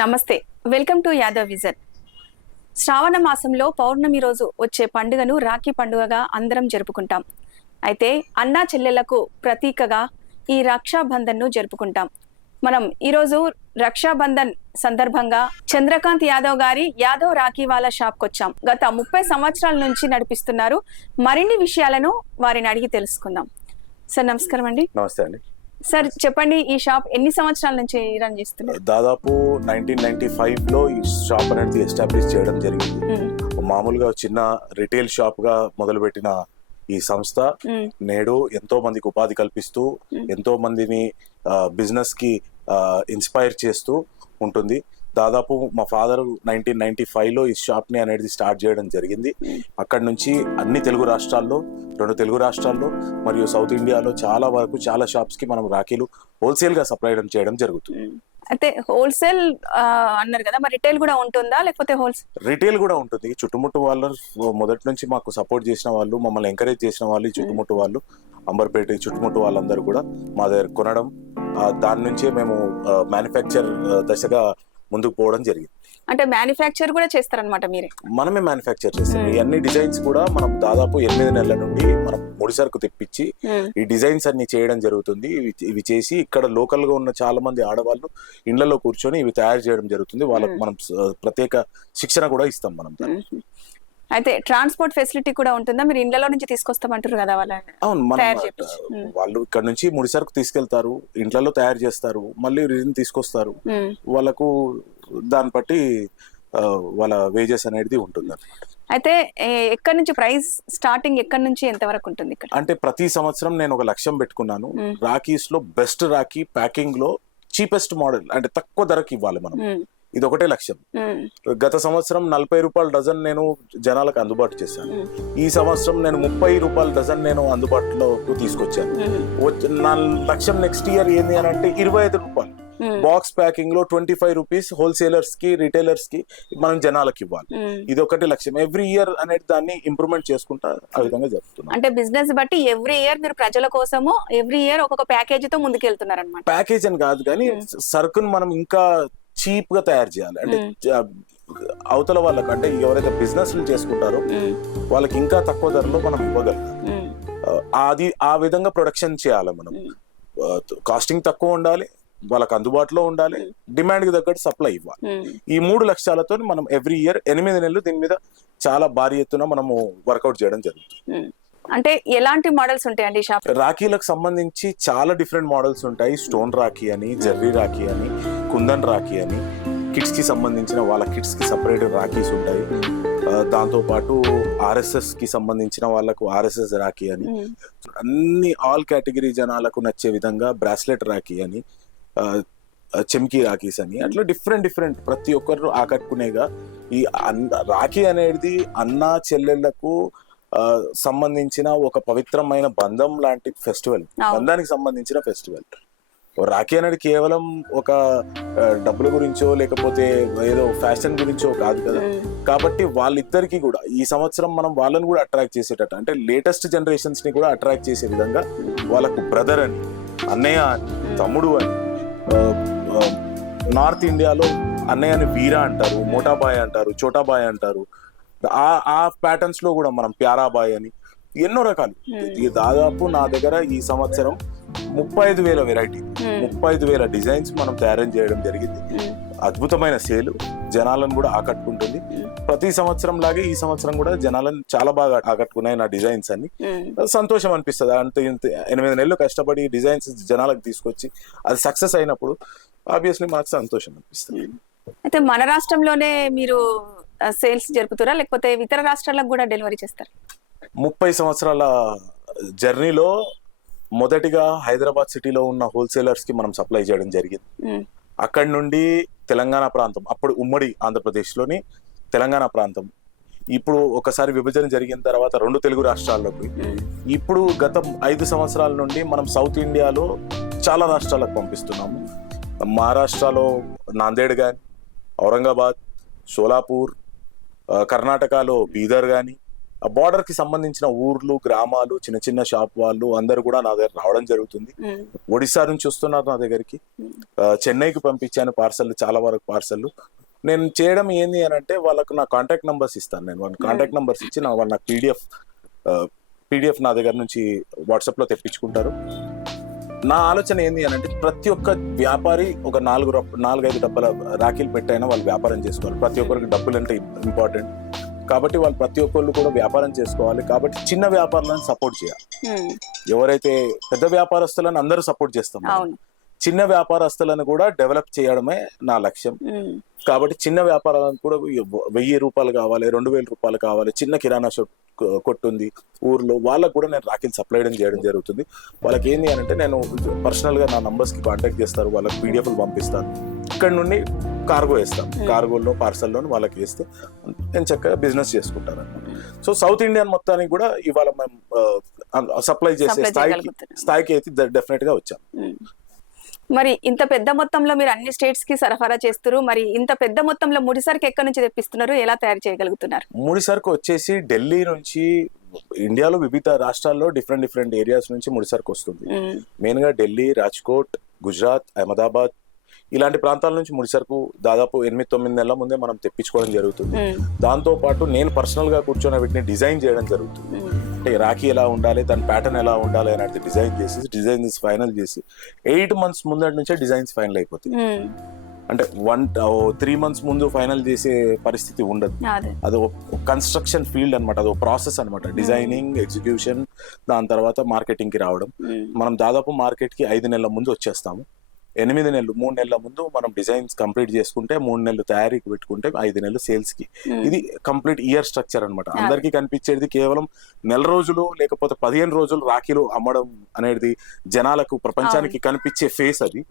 నమస్తే, welcome to Yadav vision. శ్రావణ మాసంలో పౌర్ణమి రోజు వచ్చే పండుగను రాఖీ పండుగగా అందరం జరుపుకుంటాం. అయితే అన్నా చెల్లెళ్లకు ప్రతీకగా ఈ రక్షాబంధన్ను జరుపుకుంటాం. మనం ఈరోజు రక్షాబంధన్ సందర్భంగా చంద్రకాంత్ యాదవ్ గారి యాదవ్ రాఖీ వాళ్ళ షాప్కి వచ్చాం. గత 30 సంవత్సరాల నుంచి నడిపిస్తున్నారు. మరిన్ని విషయాలను వారిని అడిగి తెలుసుకుందాం. సార్ నమస్కారం అండి. నమస్తే అండి. సార్ చెప్పండి, ఈ షాప్ ఎన్ని సంవత్సరాల నుంచి రన్ చేస్తున్నారు? దాదాపు 1995లో ఈ షాప్ అనేది ఎస్టాబ్లిష్ చేయడం జరిగింది. మామూలుగా చిన్న రిటైల్ షాప్ గా మొదలుపెట్టిన ఈ సంస్థ నేడు ఎంతో మందికి ఉపాధి కల్పిస్తూ ఎంతో మందిని బిజినెస్ కి ఇన్స్పైర్ చేస్తూ ఉంటుంది. దాదాపు మా ఫాదర్ 1995లో ఈ షాప్ ని అనేది స్టార్ట్ చేయడం జరిగింది. అక్కడి నుంచి అన్ని తెలుగు రాష్ట్రాల్లో, 2 తెలుగు రాష్ట్రాల్లో మరియు సౌత్ ఇండియాలో చాలా వరకు చాలా షాప్స్ కి మనం రాఖీలు హోల్సేల్ గా సప్లై చేయడం జరుగుతుంది. అయితే హోల్సేల్ అన్నారు కదా, మరి రిటైల్ కూడా ఉంటుందా లేకపోతే హోల్సేల్? రిటైల్ కూడా ఉంటుంది. చుట్టుముట్టు వాళ్ళు మొదటి నుంచి మాకు సపోర్ట్ చేసిన వాళ్ళు, మమ్మల్ని ఎంకరేజ్ చేసిన వాళ్ళు, చుట్టుముట్టు వాళ్ళు, అంబర్పేట చుట్టుముట్టు వాళ్ళందరూ కూడా మా దగ్గర కొనడం, దాని నుంచే మేము మ్యానుఫ్యాక్చర్ దశగా ముందుకు పోవడం జరిగింది. అంటే మ్యానుఫ్యాక్చర్ కూడా చేస్తారనమాట మీరే? మనమే మ్యానుఫ్యాక్చర్ చేస్తాం. ఈ అన్ని డిజైన్స్ కూడా మనం దాదాపు 8 నెలల నుండి మనం ముడి సరుకు తెప్పించి ఈ డిజైన్స్ అన్ని చేయడం జరుగుతుంది. ఇవి చేసి ఇక్కడ లోకల్ గా ఉన్న చాలా మంది ఆడవాళ్ళు ఇళ్లలో కూర్చొని ఇవి తయారు చేయడం జరుగుతుంది. వాళ్ళకు మనం ప్రత్యేక శిక్షణ కూడా ఇస్తాం మనం. అయితే ట్రాన్స్పోర్ట్ ఫెసిలిటీ కూడా ఉంటుందా? మీరు ఇండ్లలో నుంచి తీసుకొస్తామంటారు కదా వాళ్ళ? అవును, వాళ్ళు ఇక్కడ నుంచి ముడి సరుకు తీసుకెళ్తారు, ఇంట్లలో తయారు చేస్తారు, మళ్ళీ రిటర్న్ తీసుకొస్తారు. వాళ్ళకు దాన్ని బట్టి వాళ్ళ వేజెస్ అనేది ఉంటుంది అన్నమాట. అయితే ఎక్కడి నుంచి ప్రైస్ స్టార్టింగ్ ఎక్కడి నుంచి ఎంత వరకు ఉంటుంది ఇక్కడ? అంటే ప్రతి సంవత్సరం నేను ఒక లక్ష్యం పెట్టుకున్నాను. రాఖీస్ లో బెస్ట్ రాఖీ, ప్యాకింగ్ లో చీపెస్ట్ మోడల్, అంటే తక్కువ ధరకి ఇవ్వాలి మనం. ఇది ఒకటే లక్ష్యం. గత సంవత్సరం 40 రూపాయల డజన్ నేను జనాలకు అందుబాటు చేశాను. ఈ సంవత్సరం నేను 30 రూపాయల డజన్ నేను అందుబాటులోకి తీసుకొచ్చాను. నా లక్ష్యం నెక్స్ట్ ఇయర్ ఏంది అని అంటే 25 రూపాయలు బాక్స్ ప్యాకింగ్ లో 25 రూపీస్ హోల్సేలర్స్ కి, రిటైలర్స్ కి మనం జనాలకు ఇవ్వాలి. ఇది ఒకటి లక్ష్యం. ఎవ్రీ ఇయర్ అనేది దాన్ని ఇంప్రూవ్మెంట్ చేసుకుంటా ఆ విధంగా జరుగుతుంది. అంటే బిజినెస్ బట్టి ఎవ్రీ ఇయర్ మీరు ప్రజల కోసము ఎవ్రీ ఇయర్ ఒక్కొక్క ప్యాకేజ్ తో ముందుకెళ్తున్నారు అన్నమాట. ప్యాకేజ్ అని కాదు కానీ సరుకును మనం ఇంకా చీప్ గా తయారు చేయాలి. అంటే అవతల వాళ్ళకి, అంటే ఎవరైతే బిజినెస్ చేసుకుంటారో వాళ్ళకి ఇంకా తక్కువ ధరలో మనం ఇవ్వగలం. అది ఆ విధంగా ప్రొడక్షన్ చేయాలి మనం. కాస్టింగ్ తక్కువ ఉండాలి, వాళ్ళకి అందుబాటులో ఉండాలి, డిమాండ్ కి తగ్గట్టు సప్లై ఇవ్వాలి. ఈ 3 లక్ష్యాలతో మనం ఎవ్రీ ఇయర్ 8 నెలలు దీని మీద చాలా భారీ ఎత్తున మనము వర్కౌట్ చేయడం జరుగుతుంది. అంటే ఎలాంటి మోడల్స్ ఉంటాయండి షాప్? రాఖీలకు సంబంధించి చాలా డిఫరెంట్ మోడల్స్ ఉంటాయి. స్టోన్ రాఖీ అని, జర్రీ రాఖీ అని, కుందన్ రాఖీ అని. కిడ్స్ కి సంబంధించిన వాళ్ళ కిడ్స్ కి సపరేట్ రాఖీస్ ఉంటాయి. దాంతో పాటు ఆర్ఎస్ఎస్ కి సంబంధించిన వాళ్ళకు ఆర్ఎస్ఎస్ రాఖీ అని, అన్ని ఆల్ కేటగిరీ జనాలకు నచ్చే విధంగా బ్రాస్లెట్ రాఖీ అని, చెమ్కీ రాఖీస్ అని, అట్లా డిఫరెంట్ ప్రతి ఒక్కరు ఆకట్టుకునేగా ఈ రాఖీ అనేది అన్నా చెల్లెళ్లకు సంబంధించిన ఒక పవిత్రమైన బంధం లాంటి ఫెస్టివల్, బంధానికి సంబంధించిన ఫెస్టివల్. రాఖీ అనేది కేవలం ఒక డబ్బుల గురించో లేకపోతే ఏదో ఫ్యాషన్ గురించో కాదు కదా. కాబట్టి వాళ్ళిద్దరికి కూడా ఈ సంవత్సరం మనం వాళ్ళని కూడా అట్రాక్ట్ చేసేటట్టు, అంటే లేటెస్ట్ జనరేషన్స్ ని కూడా అట్రాక్ట్ చేసే విధంగా వాళ్ళకు బ్రదర్ అని, అన్నయ్య అని, తమ్ముడు అని, నార్త్ ఇండియాలో అన్నయ్యని వీరా అంటారు, మోటాబాయ్ అంటారు, చోటాబాయ్ అంటారు. ఆ ప్యాటర్న్స్ లో కూడా మనం ప్యారాబాయ్ అని ఎన్నో రకాలు. దాదాపు నా దగ్గర ఈ సంవత్సరం 35,000 వెరైటీ, 35,000 డిజైన్స్ మనం తయారు చేయడం జరిగింది. అద్భుతమైన సేలు, జనాలను కూడా ఆకట్టుకుంటుంది. ప్రతి సంవత్సరం లాగే ఈ సంవత్సరం కూడా జనాలను చాలా బాగా ఆకట్టుకున్నాయి నా డిజైన్స్ అన్ని. సంతోషం అనిపిస్తుంది. అంటే 8 నెలలు కష్టపడి డిజైన్స్ జనాలకు తీసుకొచ్చి అది సక్సెస్ అయినప్పుడు ఆబ్వియస్లీ మనకు సంతోషం అనిపిస్తుంది. అయితే మన రాష్ట్రంలోనే మీరు సేల్స్ జరుపుతారా లేకపోతే ఇతర రాష్ట్రాలకు కూడా డెలివరీ చేస్తారు? 30 సంవత్సరాల జర్నీలో మొదటిగా హైదరాబాద్ సిటీలో ఉన్న హోల్సేలర్స్ కి మనం సప్లై చేయడం జరిగింది. అక్కడి నుండి తెలంగాణ ప్రాంతం, అప్పుడు ఉమ్మడి ఆంధ్రప్రదేశ్ లోని తెలంగాణ ప్రాంతం, ఇప్పుడు ఒకసారి విభజన జరిగిన తర్వాత 2 తెలుగు రాష్ట్రాల్లోకి, ఇప్పుడు గత 5 సంవత్సరాల నుండి మనం సౌత్ ఇండియాలో చాలా రాష్ట్రాలకు పంపిస్తున్నాము. మహారాష్ట్రలో నాందేడ్ కానీ, ఔరంగాబాద్, షోలాపూర్, కర్ణాటకలో బీదర్ కానీ, బార్డర్ కి సంబంధించిన ఊర్లు, గ్రామాలు, చిన్న చిన్న షాప్ వాళ్ళు అందరూ కూడా నా దగ్గర రావడం జరుగుతుంది. ఒడిశా నుంచి వస్తున్నారు నా దగ్గరికి. చెన్నైకి పంపించాను పార్సల్, చాలా వరకు పార్సల్. నేను చేయడం ఏంది అని అంటే వాళ్ళకు నా కాంటాక్ట్ నంబర్స్ ఇస్తాను. నేను వాళ్ళ కాంటాక్ట్ నంబర్స్ ఇచ్చి వాళ్ళు నాకు పీడిఎఫ్ నా దగ్గర నుంచి వాట్సాప్ లో తెప్పించుకుంటారు. నా ఆలోచన ఏంది అని అంటే ప్రతి ఒక్క వ్యాపారి ఒక 4-5 డబ్బాల రాఖీలు పెట్టైనా వాళ్ళు వ్యాపారం చేసుకోవాలి. ప్రతి ఒక్కరికి డబ్బులు అంటే ఇంపార్టెంట్ కాబట్టి వాళ్ళు ప్రతి ఒక్కళ్ళు కూడా వ్యాపారం చేసుకోవాలి. కాబట్టి చిన్న వ్యాపారాలను సపోర్ట్ చేయాలి. ఎవరైతే పెద్ద వ్యాపారస్తులను అందరూ సపోర్ట్ చేస్తాం, చిన్న వ్యాపారస్తులను కూడా డెవలప్ చేయడమే నా లక్ష్యం. కాబట్టి చిన్న వ్యాపారాలను కూడా 1000 రూపాయలు కావాలి, 2000 రూపాయలు కావాలి, చిన్న కిరాణా షాప్ కొట్టుంది ఊర్లో, వాళ్ళకు కూడా నేను రాఖీలు సప్లై చేయడం జరుగుతుంది. వాళ్ళకి ఏంటి అని అంటే నేను పర్సనల్ గా నా నంబర్స్ కి కాంటాక్ట్ చేస్తారు, వాళ్ళకి పీడిఎఫ్లు పంపిస్తాను. ఇక్కడ నుండి కార్గో వేస్తాను, కార్గోలో పార్సల్లో వాళ్ళకి వేస్తే నేను చక్కగా బిజినెస్ చేసుకుంటాను అనమాట. సో సౌత్ ఇండియన్ మొత్తానికి కూడా ఇవాళ మేము సప్లై చేసే స్థాయికి అయితే డెఫినెట్ గా వచ్చాం. మరి ఇంత పెద్ద మొత్తంలో మీరు అన్ని స్టేట్స్ కి సరఫరా చేస్తారు, మరి ఇంత పెద్ద మొత్తంలో ముడి సరుకు ఎక్కడి నుంచి తెప్పిస్తున్నారు, ఎలా తయారు చేయగలుగుతున్నారు? ముడి సరుకు వచ్చేసి ఢిల్లీ నుంచి, ఇండియాలో వివిధ రాష్ట్రాల్లో డిఫరెంట్ ఏరియాస్ నుంచి ముడి సరుకు వస్తుంది. మెయిన్ గా ఢిల్లీ, రాజ్కోట్, గుజరాత్, అహ్మదాబాద్ ఇలాంటి ప్రాంతాల నుంచి ముడి సరుకు దాదాపు 8-9 నెలల ముందే మనం తెప్పించుకోవడం జరుగుతుంది. దాంతో పాటు నేను పర్సనల్ గా కూర్చొని వీటిని డిజైన్ చేయడం జరుగుతుంది. అంటే రాఖీ ఎలా ఉండాలి, దాని ప్యాటర్న్ ఎలా ఉండాలి అనేది డిజైన్ ఫైనల్ చేసి 8 months ముందటి నుంచే డిజైన్స్ ఫైనల్ అయిపోతాయి. అంటే 3 months ముందు ఫైనల్ చేసే పరిస్థితి ఉండదు. అది కన్స్ట్రక్షన్ ఫీల్డ్ అనమాట, అది ప్రాసెస్ అనమాట. డిజైనింగ్, ఎగ్జిక్యూషన్, దాని తర్వాత మార్కెటింగ్ కి రావడం. మనం దాదాపు మార్కెట్ కి 5 నెలల ముందు వచ్చేస్తాము. 8 నెలలు, 3 నెలల ముందు మనం డిజైన్స్ కంప్లీట్ చేసుకుంటే 3 నెలలు తయారీకి పెట్టుకుంటే 5 నెలలు సేల్స్ కి. ఇది కంప్లీట్ ఇయర్ స్ట్రక్చర్ అనమాట. అందరికీ కనిపించేది కేవలం 1 రోజులు లేకపోతే 15 రోజులు రాఖీలు అమ్మడం అనేది జనాలకు, ప్రపంచానికి కనిపించే ఫేస్ అది.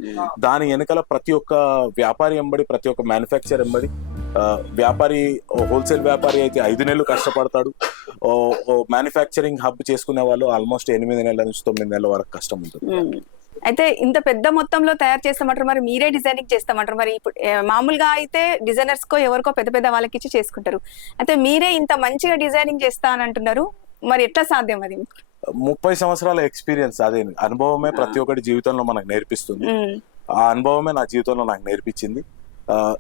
దాని వెనకాల ప్రతి ఒక్క వ్యాపారి ఎంబడి, ప్రతి ఒక్క మ్యానుఫ్యాక్చర్ ఎంబడి, వ్యాపారి హోల్సేల్ వ్యాపారి అయితే 5 నెలలు కష్టపడతాడు. మ్యానుఫ్యాక్చరింగ్ హబ్ చేసుకునే వాళ్ళు ఆల్మోస్ట్ 8 నెలల నుంచి 9 నెలల వరకు కష్టం ఉంటుంది. అయితే ఇంత పెద్ద మొత్తంలో తయారు చేస్తామంటారు, మరి మీరే డిజైనింగ్ చేస్తామంటారు. మరి ఇప్పుడు మామూలుగా అయితే డిజైనర్స్ కో ఎవరికో పెద్ద వాళ్ళకి ఇచ్చి చేసుకుంటారు. అయితే మీరే ఇంత మంచిగా డిజైనింగ్ చేస్తా అని అంటున్నారు, మరి ఎట్లా సాధ్యం అది? 30 సంవత్సరాల ఎక్స్పీరియన్స్, అదే అనుభవమే ప్రతి ఒక్కటి జీవితంలో మనకు నేర్పిస్తుంది. ఆ అనుభవమే నా జీవితంలో నాకు నేర్పించింది.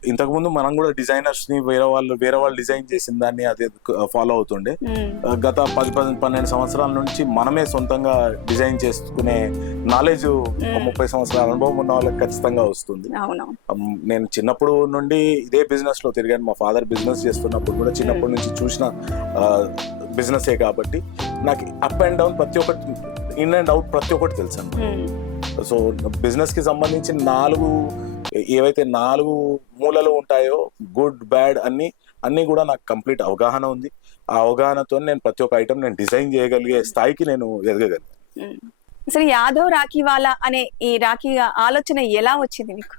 ఇంతకు ముందు మనం కూడా డిజైనర్స్ ని వేరే వాళ్ళు డిజైన్ చేసిన దాన్ని అదే ఫాలో అవుతుండే. గత 10-12 సంవత్సరాల నుంచి మనమే సొంతంగా డిజైన్ చేసుకునే నాలెడ్జ్ 30 సంవత్సరాల అనుభవం ఉన్న వాళ్ళకి ఖచ్చితంగా వస్తుంది. నేను చిన్నప్పుడు నుండి ఇదే బిజినెస్ లో తిరిగాను. మా ఫాదర్ బిజినెస్ చేస్తున్నప్పుడు కూడా చిన్నప్పటి నుంచి చూసిన బిజినెసే కాబట్టి నాకు అప్ అండ్ డౌన్ ప్రతి ఒక్కటి, ఇన్ అండ్ అవుట్ ప్రతి ఒక్కటి తెలుసు అన్నమాట. సో బిజినెస్ కి సంబంధించిన 4 మూలలు ఉంటాయో, గుడ్ బ్యాడ్ అన్ని కూడా నాకు కంప్లీట్ అవగాహన ఉంది. ఆ అవగాహనతో నేను ప్రతి ఒక్క ఐటమ్ నేను డిజైన్ చేయగలిగే స్థాయికి నేను ఎదగగలను. అసలు యాదవ్ రాఖీవాలా అనే ఈ రాఖీ ఆలోచన ఎలా వచ్చింది మీకు?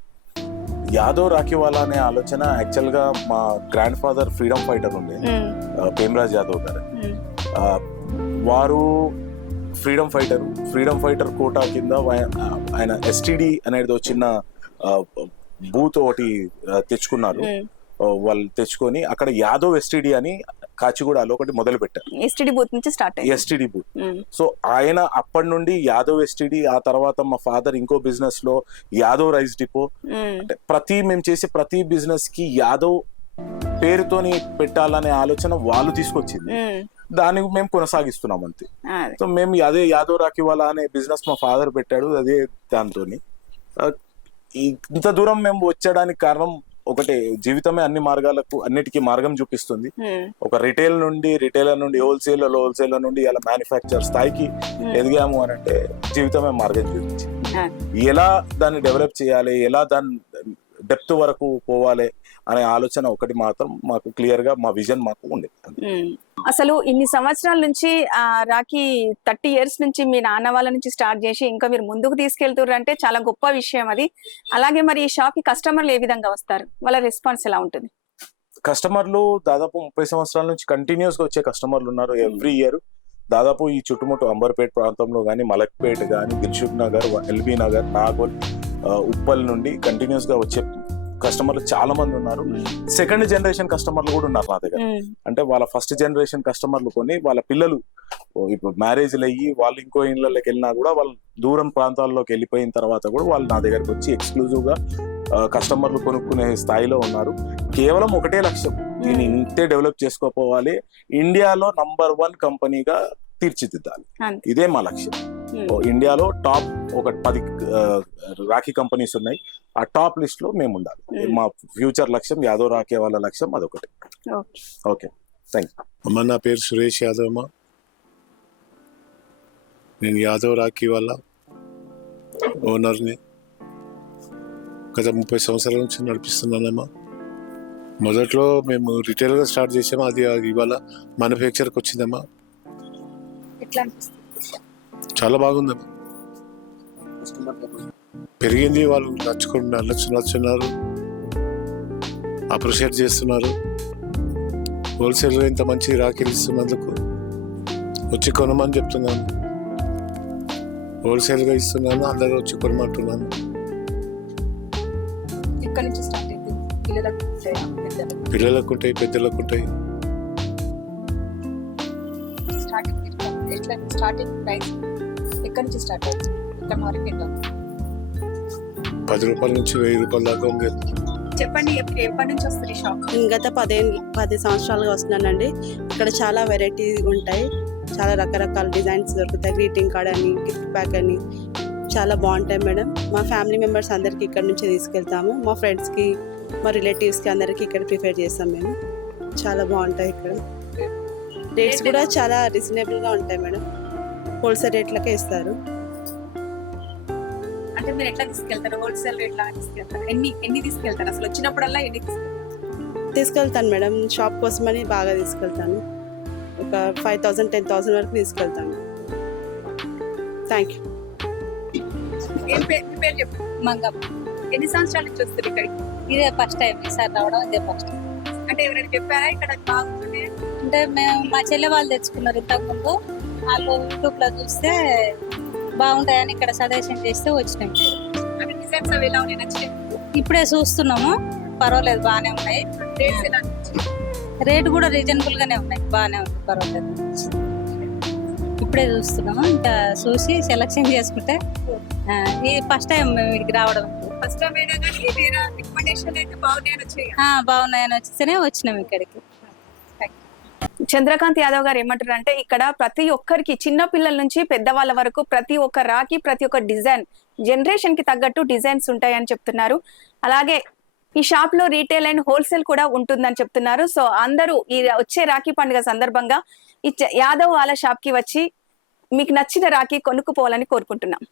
యాదవ్ రాఖీవాలా అనే ఆలోచన యాక్చువల్ గా మా గ్రాండ్ ఫాదర్ ఫ్రీడమ్ ఫైటర్ ఉండే, భీమరాజ్ యాదవ్ గారు. వారు ఫ్రీడమ్ ఫైటర్ కోటా కింద ఆయన ఎస్టిడి అనేది చిన్న బూత్ ఒకటి తెచ్చుకున్నారు. వాళ్ళు తెచ్చుకొని అక్కడ యాదవ్ ఎస్టిడి అని కాచిగూడలో ఒకటి మొదలు పెట్టారు. STD booth. సో ఆయన అప్పటి నుండి యాదవ్ ఎస్టిడి, ఆ తర్వాత మా ఫాదర్ ఇంకో బిజినెస్ లో యాదవ్ రైస్ డిపో. అంటే మేము చేసే ప్రతి బిజినెస్ కి యాదవ్ పేరుతోని పెట్టాలనే ఆలోచన వాళ్ళు తీసుకొచ్చింది. దాన్ని మేము కొనసాగిస్తున్నాం అంతే. సో మేము అదే యాదవ్ రాఖీవాలా అనే బిజినెస్ మా ఫాదర్ పెట్టాడు. అదే దాంతోని ఇంత దూరం మేము వచ్చడానికి కారణం ఒకటే, జీవితమే అన్నిటికీ మార్గం చూపిస్తుంది. ఒక రిటైలర్ నుండి హోల్సేలర్ నుండి ఇలా మ్యానుఫ్యాక్చర్ స్థాయికి ఎదిగాము అని అంటే జీవితమే మార్గం చూపించి, ఎలా దాన్ని డెవలప్ చేయాలి, ఎలా దాన్ని డెప్త్ వరకు పోవాలి అనే ఆలోచన ఒకటి మాత్రం మాకు క్లియర్ గా, మా విజన్ మాకు ఉండేది. అసలు ఇన్ని సంవత్సరాల నుంచి రాఖీ 30 years నుంచి మీ నాన్న వాళ్ళ నుంచి స్టార్ట్ చేసి ఇంకా మీరు ముందుకు తీసుకెళ్తున్నారు అంటే చాలా గొప్ప విషయం అది. అలాగే మరి ఈ షాప్ కి కస్టమర్లు ఏ విధంగా వస్తారు, వాళ్ళ రెస్పాన్స్ ఎలా ఉంటుంది? కస్టమర్లు దాదాపు 30 సంవత్సరాల నుంచి కంటిన్యూస్ గా వచ్చే కస్టమర్లు ఉన్నారు. ఎవ్రీ ఇయర్ దాదాపు ఈ చుట్టుముట్టు అంబర్పేట ప్రాంతంలో కానీ, మలక్పేట కానీ, దిల్సుఖ్ నగర్, ఎల్బీ నగర్, నాగోల్, ఉప్పల్ నుండి కంటిన్యూస్ గా వచ్చే కస్టమర్లు చాలా మంది ఉన్నారు. సెకండ్ జనరేషన్ కస్టమర్లు కూడా ఉన్నారు నా దగ్గర. అంటే వాళ్ళ ఫస్ట్ జనరేషన్ కస్టమర్లు కొని వాళ్ళ పిల్లలు ఇప్పుడు మ్యారేజ్లు అయ్యి వాళ్ళు ఇంకో ఇళ్ళకి వెళ్ళినా కూడా వాళ్ళు దూరం ప్రాంతాల్లోకి వెళ్ళిపోయిన తర్వాత కూడా వాళ్ళు నా దగ్గరకు వచ్చి ఎక్స్క్లూజివ్ గా కస్టమర్లు కొనుక్కునే స్థాయిలో ఉన్నారు. కేవలం ఒకటే లక్ష్యం, దీన్ని ఇంతే డెవలప్ చేసుకోపోవాలి, ఇండియాలో నంబర్ 1 కంపెనీగా తీర్చిదిద్దాలి. ఇదే మా లక్ష్యం. ఇండియాలో టాప్ ఒక 10 రాఖీ కంపెనీస్ ఉన్నాయి, ఆ టాప్ లిస్ట్ లో మేము ఉండాలి. మా ఫ్యూచర్ లక్ష్యం, యాదవ్ రాఖీ వాళ్ళ లక్ష్యం అదొకటి. Okay, thank you. అమ్మ, నా పేరు సురేష్ యాదవ్ అమ్మ. నేను యాదవ్ రాఖీ వాళ్ళ ఓనర్ని. గత 30 సంవత్సరాల నుంచి నడిపిస్తున్నానమ్మా. మొదట్లో మేము రిటైల్గా స్టార్ట్ చేసాము, అది ఇవాళ మ్యానుఫ్యాక్చర్కి వచ్చిందమ్మా. చాలా బాగుందమ్మా, పెరిగింది. వాళ్ళు నచ్చున్నారు, అప్రిషియేట్ చేస్తున్నారు. హోల్సేల్గా ఇంత మంచి రాఖీలు ఇస్తున్నందుకు వచ్చి కొనమని చెప్తున్నాను. హోల్సేల్గా ఇస్తున్నాను, అందరూ వచ్చి కొనమంటున్నాను. పిల్లలకు ఉంటాయి, పెద్దలకు ఉంటాయి. ₹10 నుంచి ₹1000 దాకా ఉంది. చెప్పండి, ఎప్పటి నుంచి వస్తుంది షాప్? గత 10 సంవత్సరాలుగా వస్తున్నానండి. ఇక్కడ చాలా వెరైటీ ఉంటాయి, చాలా రకరకాల డిజైన్స్ దొరుకుతాయి. గ్రీటింగ్ కార్డ్ అని, గిఫ్ట్ ప్యాక్ అని చాలా బాగుంటాయి మేడం. మా ఫ్యామిలీ మెంబర్స్ అందరికీ ఇక్కడ నుంచి తీసుకెళ్తాము. మా ఫ్రెండ్స్కి, మా రిలేటివ్స్కి అందరికీ ఇక్కడ ప్రిఫర్ చేస్తాం మేము. చాలా బాగుంటాయి ఇక్కడ. రేట్స్ కూడా చాలా రీజనబుల్గా ఉంటాయి మేడం, హోల్సేల్ రేట్లకే ఇస్తారు. అంటే మీరు ఎట్లా తీసుకెళ్తారు? హోల్సేల్ రేట్ లాగా తీసుకెళ్తారు? ఎన్ని తీసుకెళ్తారు? అసలు వచ్చినప్పుడల్లా ఎన్ని తీసుకెళ్తాను మేడం, షాప్ కోసమని బాగా తీసుకెళ్తాను. ఒక 5000, 10,000 వరకు తీసుకెళ్తాను. Thank you. ఏం పేరు చెప్పు? మంగమ్మ. ఎన్ని సంవత్సరాల నుంచి వస్తారు ఇక్కడికి? ఇదే ఫస్ట్ టైం, ఈసారి రావడం ఇదే ఫస్ట్ టైం. అంటే ఎవరైనా చెప్పారా ఇక్కడ బాగుంటుంది? అంటే మేము మా చెల్లె వాళ్ళు తెచ్చుకున్నారు ఇంతకుముందు, వాళ్ళు యూట్యూబ్లో చూస్తే బాగుంటాయని ఇక్కడ సజెషన్ చేస్తే వచ్చినాం. అంటే డిజైన్స్ అవి ఎలా ఉన్నాయి, నచ్చినాయి? ఇప్పుడే చూస్తున్నాము, పర్వాలేదు, బాగానే ఉన్నాయి. రేట్స్ ఎలా నచ్చాయి? రేట్ కూడా రీజనబుల్ గానే ఉన్నాయి, బాగానే ఉంది, పర్వాలేదు. ఇప్పుడే చూస్తున్నాము, ఇంకా చూసి సెలెక్షన్ చేసుకుంటే ఇది ఫస్ట్ టైం మేము ఇక్కడికి రావడం. ఫస్ట్ టైం అయినా కానీ వేరే రికమెండేషన్ అయితే బాగున్నాయని వచ్చాయి. బాగున్నాయని వచ్చేనే వచ్చినాం ఇక్కడికి. చంద్రకాంత్ యాదవ్ గారు ఏమంటారు అంటే, ఇక్కడ ప్రతి ఒక్కరికి, చిన్న పిల్లల నుంచి పెద్దవాళ్ళ వరకు ప్రతి ఒక్క రాఖీ, ప్రతి ఒక్క డిజైన్ జనరేషన్ కి తగ్గట్టు డిజైన్స్ ఉంటాయని చెప్తున్నారు. అలాగే ఈ షాప్ లో రీటైల్ అండ్ హోల్సేల్ కూడా ఉంటుందని చెప్తున్నారు. సో అందరూ ఈ వచ్చే రాఖీ పండుగ సందర్భంగా ఈ యాదవ్ వాళ్ళ షాప్ కి వచ్చి మీకు నచ్చిన రాఖీ కొనుక్కుపోవాలని కోరుకుంటున్నాం.